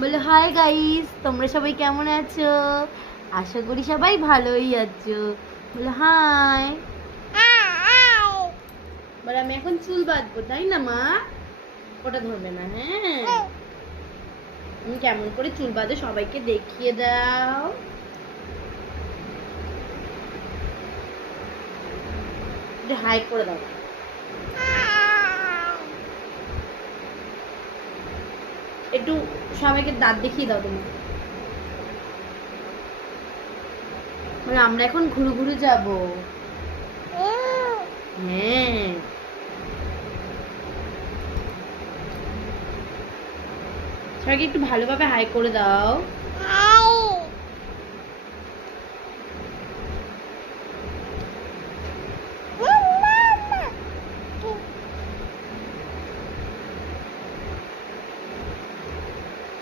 বলে hi guys, তোমরা সবাই কেমন আছো? আশা করি সবাই ভালোই আছো। বলে হাই। বলে আমি এখন চুল বাঁধবো, তাই না মা? ওটা ধরবে না, হ্যাঁ? তুমি কেমন করে চুল বাঁধো সবাইকে দেখিয়ে দাও। হাই করে দাও। একটু সবাইকে দাঁত দেখিয়ে দাও তুমি। আমরা এখন ঘুরু ঘুরু যাব। হ্যাঁ, সবাইকে একটু ভালোভাবে হাই করে দাও।